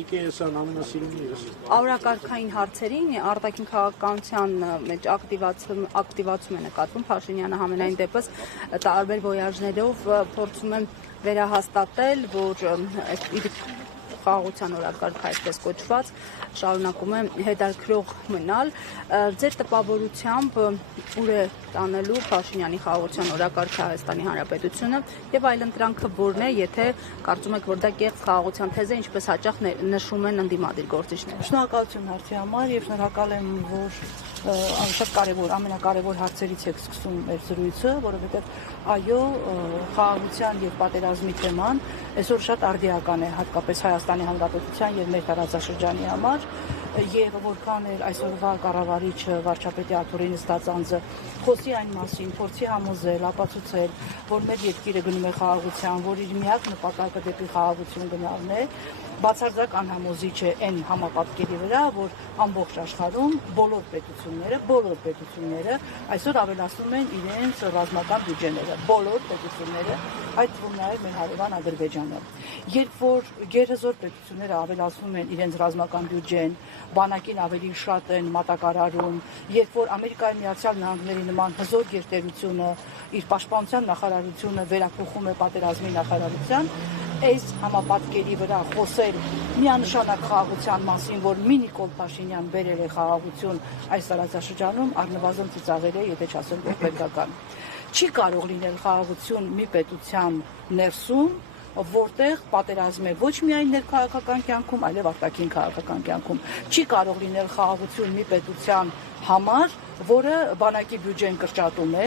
տիկեեսան ամենասիրունի ես։ Օրակարգային հարցերին արտաքին քաղաքականության մեջ ակտիվացում է նկատվում Փաշինյանը համենայն դեպս տարբեր ոյաժներով փորձում են վերահաստատել, որ խաղաղության օրակարգը այսպես կոչված շարունակում է հետաքրքրող մնալ։ Ձեր տպավորությամբ ուր է տանելու Փաշինյանի խաղաղության օրակարգը Հայաստանի Հանրապետությունը եւ այլընտրանքը որն է, եթե կարծում եք, որ դա կեղծ խաղաղության թեզ է, ինչպես հաճախ նշում են ընդդիմադիր գործիչները։ Շնորհակալություն հարցի համար եւ շնորհակալ եմ, որ շատ կարևոր, ամենակարևոր հարցերից եք սկսում մեր զրույցը, որովհետեւ այո, խաղաղության եւ պատերազմի թեման այսօր շատ արդիական է, հատկապես Հայաստանի Հանրապետության եւ մեր տարածաշրջանի համար, եւ որքան էլ այսօրվա կառավարիչը վարչապետի Աթոռի Նստածանձը խոսի այն մասին, փորձի համոզել, ապացուցել, որ մեր երկիրը գնում է խաղաղության, որ իր միակ նպատակը դեպի խաղաղություն գնալն է, բացարձակ անհամոզիչ է այն համապատկերի վրա, որ ամբողջ աշխարհում բոլոր պետությունները այսօր ավելացնում են իրենց ռազմական բյուջեները, բոլոր պետությունները, այդ թվում նաև մեր հարևան Ադրբեջանը։ Երբ որ գերհզոր պետությունները ավելացնում են իրենց ռազմական բյուջեն, բանակին ավելի շատ են մատակարարում, երբ որ Ամերիկայի Միացյալ Նահանգների նման հզոր գերտերությունը իր պաշտպանության նախարարությունը վերափոխում է պատերազմի նախարարության, այս համապատկերի վրա խոսել միանշանակ խաղաղության մասին, որ մի Նիկոլ Փաշինյան բերել է խաղաղություն այս տարածաշրջանում, առնվազն ծիծաղել է, եթե չասեմ, որ պետքական։ Չի կարող լինել խաղաղություն մի պետության ներսում, որտեղ պատերազմ է ոչ միայն ներքաղաքական կյանքում, այլև արտաքին քաղաքական կյանքում։ Չի կարող լինել խաղաղություն մի պետության համար, որը բանակի բյուջեն կրճատում է,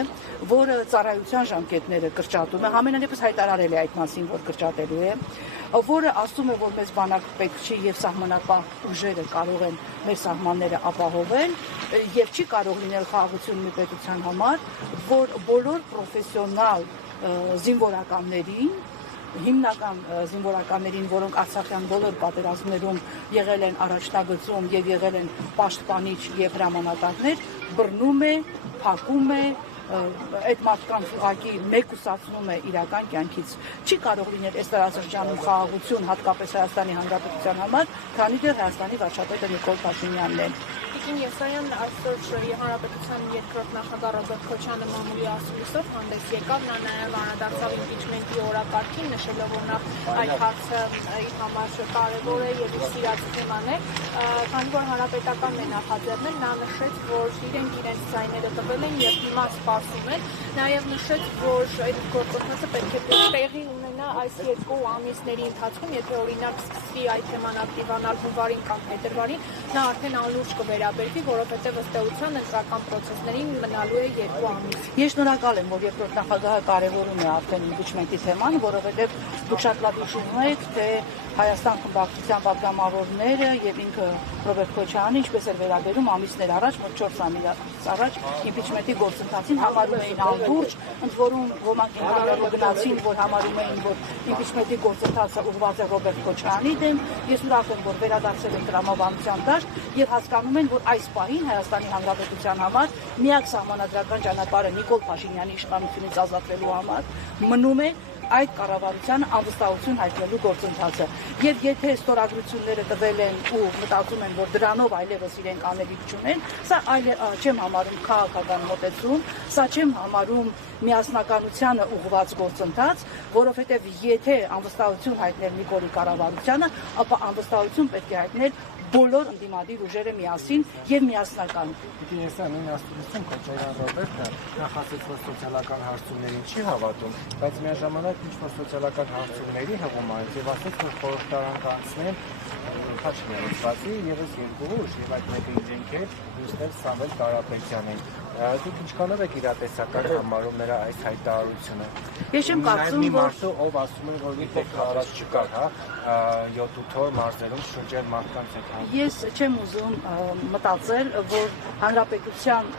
որը ծառայության ժամկետները կրճատում է, ամենանեպս հայտարարել է այդ մասին, որ կրճատելու է, որը ասում է, որ մեզ բանակ պետք չի եւ սահմանապահ ուժերը կարող են մեր սահմանները ապահովել եւ չի կարող լինել խաղաղություն մի պետության համար, որ բոլոր պրոֆեսիոնալ զինվորականներին հիմնական զինվորականներին, որոնք Արցախյան բոլոր պատերազմներում եղել են առաջնագծում եւ եղել են պաշտպանիչ եւ հրամանատարներ, բռնում է, փակում է, այդ մարդկանց ուղղակի մեկուսացնում է իրական կյանքից։ Չի կարող լինել այս տարածաշրջանում խաղաղություն, հատկապես Հայաստանի Հանրապետության համար, քանի դեռ Հայաստանի վարչապետը Նիկոլ Փաշինյանն է։ Տիկին Եսայան այսօր Հանրապետության երկրորդ նախագահ Ռոբերտ Քոչյանը մամուլի ասուլիսով հանդես եկավ, նա նաև անդրադարձավ իմպիչմենտի օրակարգին, նշելով, որ նախ այդ հարցը իր համար կարևոր է եւ իր սիրած թեման է, քանի որ հանրապետականն է նախաձեռնել, նա նշեց, որ իրենց ձայները տվել են եւ հիմա սպասում են, նաեւ նշեց, որ այդ գործընթացը պետք է տեղի ունենա այս երկու ամիսների ընթացքում, եթե օրինակ սկսվի այդ թեման ակտիվանալ հունվարին կամ փետրվարին, նա արդեն անլուրջ կվերաբերվի, որովհետև ըստ էության ընտրական պրոցեսներին մնալու է 2 ամիս։ Ես շնորհակալ եմ, որ երկրորդ նախագահը կարևորում է արդեն իմպիչմենտի թեման, որովհետև դուք շատ լավ հիշում եք, թե Հայաստան խմբակցության պատգամավորները եւ ինքը Ռոբերտ Քոչյանը, ինչպես էր վերաբերում ամիսներ առաջ, մոտ 4 ամիս առաջ իմպիչմենտի գործընթացին համարում էին անլուրջ, ընդ որում ոմանք ինքնուրույն գնացին, որ համարում էին, որ իմպիչմենտի գործընթացը ուղղված է Ռոբերտ Քոչյանի դեմ։ Ես ուրախ եմ, որ վերադարձել են տրամաբանության դաշտ եւ հասկանում են, որ այս պահին Հայաստանի Հանրապետության համար միակ սահմանադրական ճանապարհը Նիկոլ Փաշինյանի իշխանությունից ազատվելու համար մնում է այդ կառավարության անվստահություն հայտնելու գործընթացը։ Եվ եթե ստորագրությունները տվել են ու մտածում են, որ դրանով այլևս իրենք անելիք չունեն, սա չեմ համարում քաղաքական մոտեցում, սա չեմ համարում միասնականությանը ուղղված գործընթաց, որովհետև եթե անվստահություն հայտնել Նիկոլի կառավարությանը, ապա անվստահություն պետք է հայտնել բոլոր ընդդիմադիր ուժերը միասին եւ միասնական։ Պիտի ես նույն աստուծություն Քոչարյան Ռոբերտը նախասեց, որ սոցիալական հարցումներին չի հավատում, բայց միաժամանակ ինչ-որ սոցիալական հարցումների հղում արեց եւ ասաց, որ խորհրդարան կանցնեն Փաշինյանի բացի եւս 2 ուժ եւ այդ մեկը իրենք է, մյուսներ Սամվել Կարապետյանն։ Դուք ինչքանով եք իրատեսական համարում նրա այս հայտարարությունը։ Ես չեմ կարծում, որ մարդու ով ասում է, որ մի տեղ առաջ չկար, հա, 7-8 օր մարզերում շրջել մարդկանց հետ։ Ես չեմ ուզում մտածել, որ հանրապետության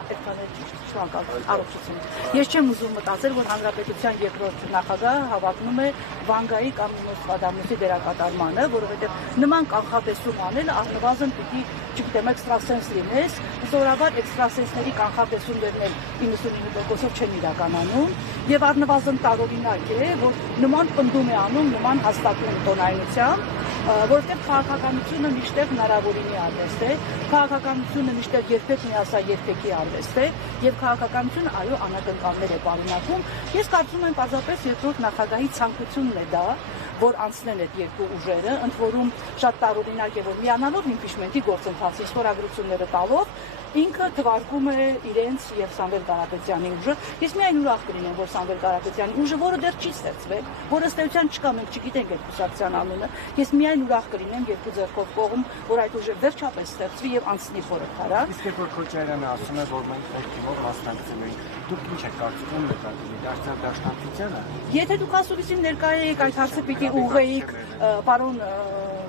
Ես չեմ ուզում մտածել, որ հանրապետության երկրորդ նախագահը հավակնում է Վանգայի կամ Նոստրադամուսի դերակատարմանը, որովհետև նման կանխատեսում անելը առնվազն պիտի, չգիտեմ, էքստրասենս լինես, սովորաբար էքստրասենսների կանխատեսումներն էլ 99%-ով չեն իրականանում, եւ առնվազն տարօրինակ է, որ նման պնդում է անում, նման հաստատում տոնայնությամբ, որովհետև քաղաքականությունը միշտ հնարավորինի արվեստ է, քաղաքականությունը միշտ երբեք միասա երբեկի արվեստ է, եւ քաղաքականությունը այո անակնկալներ է պարունակում։ Ես կարծում եմ պարզապես երկրորդ նախագահի ցանկությունն է դա, որ անցնեն այդ երկու ուժերը, ընդ որում շատ տարօրինակ է, որ միանալով իմպիչմենտի գործընթացի ստորագրությունները տալով ինքը թվարկում է իրենց եւ Սամվել Կարապետյանի ուժը։ Ես միայն ուրախ կլինեմ, որ Սամվել Կարապետյանի ուժը, որը դեռ չի ստեղծվել, որը ստեղծության չկա, մենք չգիտենք այդ կուսակցության անունը, ես միայն ուրախ կլինեմ երկու ձեռքով կողմ, որ այդ ուժը վերջապես ստեղծվի եւ անցնի խորհրդարան։ Իսկ երբ որ Քոչարյանը ասում է, որ մենք օգտիվով մասնակցել ենք, դուք ինչ եք կարծում նկատի դաշնակցությանը։ Եթե դուք ասուլիսին ներկա եք, այդ հարցը պիտի ուղղեիք պարոն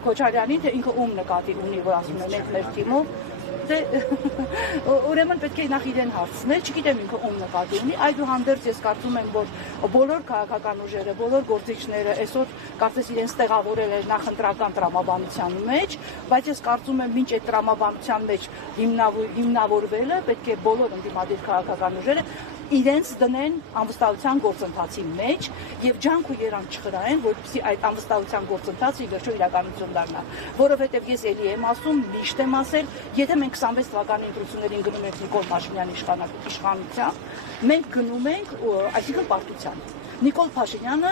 Քոչարյանին, թե ինքը ում նկատի ունի, որ ասում է մենք մեր թիմով, դե ուրեմն պետք է նախ իրեն հարցնել, չգիտեմ ինքը ում նկատի ունի, այդուհանդերձ ես կարծում եմ, որ բոլոր քաղաքական ուժերը, բոլոր գործիչները այսօր կարծես իրենց տեղավորել են նախընտրական տրամաբանության մեջ, բայց ես կարծում եմ մինչ այդ տրամաբանության մեջ հիմնավորվելը պետք է բոլոր ընդդիմադիր քաղաքական ուժերը իրենց դնեն անվստահության գործընթացի մեջ եւ ջանք ու երան չխրայեն, որպեսզի այդ անվստահության գործընթացը ի վերջո իրականություն դառնա, որովհետեւ ես ելի եմ ասում, միշտ եմ ասել, եթե մենք 26 թվականի ընտրություններին գնում ենք Նիկոլ Փաշինյանի իշխանությամբ, մենք գնում ենք, այսինքն պարտության։ Նիկոլ Փաշինյանը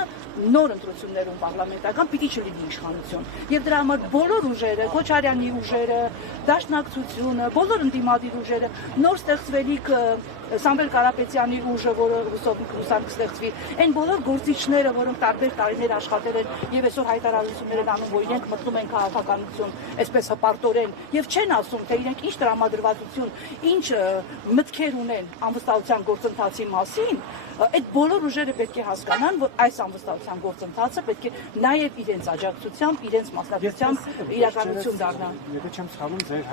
նոր ընտրություններում պարլամենտական պիտի չլինի իշխանություն։ Եվ դրա համար բոլոր ուժերը, Քոչարյանի ուժերը, Դաշնակցությունը, բոլոր ընդդիմադիր ուժերը, նոր ստեղծվելիք Սամվել Կարապետյանի ուժը, որը հուսով կստեղծվի, այն բոլոր գործիչները, որոնք տարբեր տարիներ աշխատել են եւ այսօր հայտարարություններ են անում, որ իրենք մտնում են քաղաքականություն, այսպես հպարտորեն, եւ չեն ասում, թե իրենք ինչ տրամադրվածություն, ինչ մտքեր ունեն անվստահության գործընթացի մասին, այդ բոլոր ուժերը պետք է հասկանան, որ այս անվստահության գործընթացը պետք է նաեւ իրենց աջակցությամբ, իրենց մասնակցությամբ իրականություն դառնա։ Եթե չեմ սխալվում, ձեր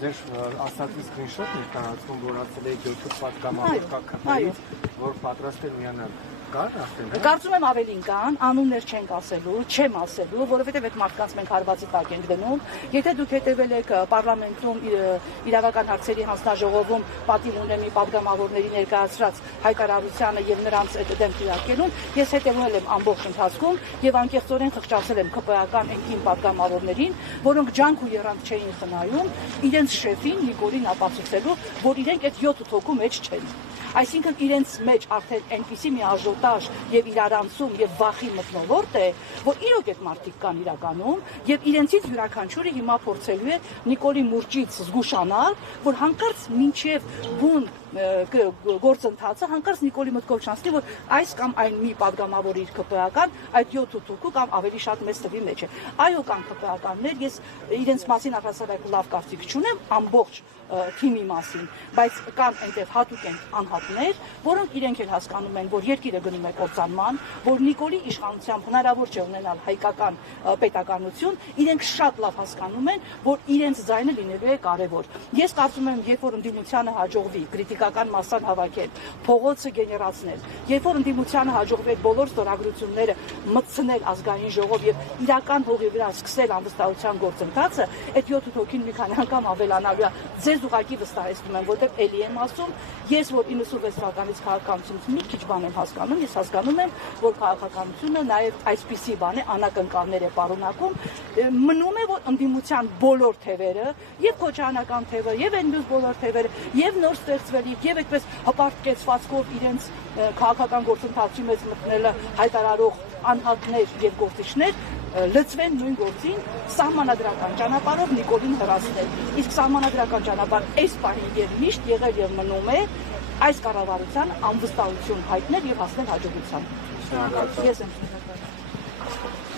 ասածի սկրինշոթն է տարածվում, որ ասել եք 7 պատգամավոր կակապից, որ պատրաստ են միանալ։ Կան արդեն։ Կարծում եմ ավելին կան, անուններ չենք ասելու, չեմ ասելու, որովհետև այդ մարդկանց մենք հարվածի տակ ենք դնում։ Եթե դուք հետևել եք պարլամենտում իրավական հարցերի հանձնաժողովում պատիվ ունեմ պատգամավորների ներկայացրած հայտարարությանը եւ նրանց այդ դեմ քրակելուն, ես հետևել եմ ամբողջ ընթացքում եւ անկեղծորեն խղճացել եմ ԿՊԱ-ական ինքին պատգամավորներին, որոնք ջանք ու երանգ չէին խնայում իրենց շեֆին Նիկոլին ապացուցելու, որ իրենք այդ 7 հոգու մեջ չեն։ Այսինքն իրենց մեջ արդեն այնպիսի մի աժոտաժ եւ իրարանցում եւ վախի մթնոլորտ է, որ իրոք այդ մարդիկ կան իրականում եւ իրենցից յուրաքանչյուրը հիմա փորձելու է Նիկոլի մուրճից զգուշանալ, որ հանկարծ մինչեւ բուն գործընթացը հանկարծ Նիկոլի մտքով չանցնի, որ այս կամ այն մի պատգամավոր իր ԿՊԱ-ական այդ 7 թուքու կամ ավելի շատ մեծ թվի մեջ է։ Այո, կան ԿՊԱ-կաններ, ես իրենց մասին առհասարակ լավ կարծիք չունեմ ամբողջ թիմի մասին, բայց կան այնտեղ հատուկ են անհատներ, որոնք իրենք էլ հասկանում են, որ երկիրը գնում է կործանման, որ Նիկոլի իշխանությամբ հնարավոր չէ ունենալ հայկական պետականություն, իրենք շատ լավ հասկանում են, որ իրենց ձայնը լինելու է կարևոր։ Ես կարծում եմ, երբ որ ընդդիմությանը հաջողվի քրիտիկական մասան հավաքել, փողոցը գեներացնել, երբ որ ընդդիմությանը հաջողվի բոլոր ստորագրությունները մտցնել ազգային ժողով եւ իրական հողի վրա սկսել անվստահության գործընթացը, այդ 7 հոգին մի քանի անգամ ավելանալու է։ Ձեզ ուղղակի վստահեցնում եմ, որտեղ էլի եմ ասում, ես որ 96 թվականից քաղաքականությունից մի քիչ բան եմ հասկանում, ես հասկանում եմ, որ քաղաքականությունը նաև այսպիսի բան է, անակնկալներ է պարունակում, մնում է, որ ընդդիմության բոլոր թևերը, եւ քոչանական թևը, եւ այն մյուս բոլոր թևերը, եւ նոր ստեղծվելիք, եւ այդպես հպարտկեցվածքով իրենց քաղաքական գործընթացի մեջ մտնելը հայտարարող անհատներ եւ գործիչներ լծվեն նույն գործին սահմանադրական ճանապարհով Նիկոլին հրացնել։ Իսկ սահմանադրական ճանապարհ այս պահին եւ միշտ եղել եւ մնում է այս կառավարության անվստահություն հայտնել եւ հասնել հաջողության։ Ես եմ